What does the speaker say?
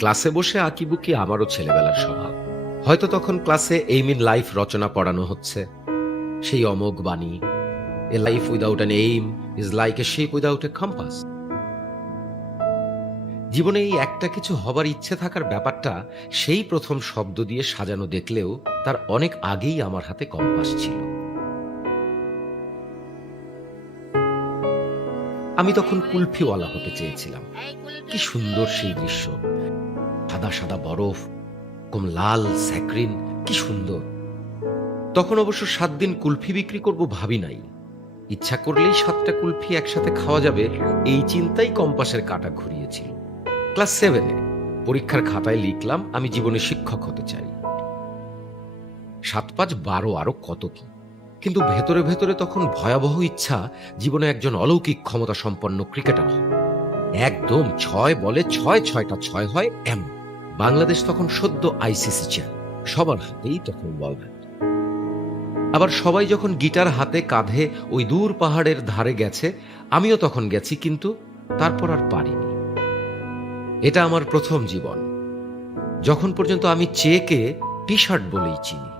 ক্লাসে বসে আঁকিবুকি আমারও ছেলেবেলার স্বভাব। হয়তো তখন ক্লাসে এইম ইন লাইফ রচনা পড়ানো হচ্ছে, সেই অমোঘ বাণী, এ life without an aim is like a ship without a compass. জীবনে এই একটা কিছু হবার ইচ্ছে থাকার ব্যাপারটা সেই প্রথম শব্দ দিয়ে সাজানো দেখলেও তার অনেক আগেই আমার হাতে কম্পাস ছিল। আমি তখন কুলফিওয়ালা হতে চেয়েছিলাম। কি সুন্দর সেই দৃশ্য! সাদা সাদা বরফ, কম লাল স্যাক্রিন, কি সুন্দর! তখন অবশ্য ৭ দিন কুলফি বিক্রি করব ভাবি নাই। ইচ্ছা করলেই ৭টা কুলফি একসাথে খাওয়া যাবে, এই চিন্তাই কম্পাসের কাঁটা ঘুরিয়েছিল। ক্লাস 7-এ পরীক্ষার খাতায় লিখলাম আমি জীবনে শিক্ষক হতে চাই। ৭-৫-১২ আরো কত কি! কিন্তু ভেতরে ভেতরে তখন ভয়াবহ ইচ্ছা জীবনে একজন অলৌকিক ক্ষমতা সম্পন্ন ক্রিকেটার হব। একদম ৬ বলে ৬টা ৬ হয় এমন। বাংলাদেশ তখন সদ্য আইসিসি চ্যাম্প, সবার হাতেই তখন বল ব্যাট। আবার সবাই যখন গিটার হাতে কাঁধে ওই দূর পাহাড়ের ধারে গেছে, আমিও তখন গেছি, কিন্তু তারপর আর পারিনি। এটা আমার প্রথম জীবন, যখন পর্যন্ত আমি চেকে টি শার্ট বলেই চিনি।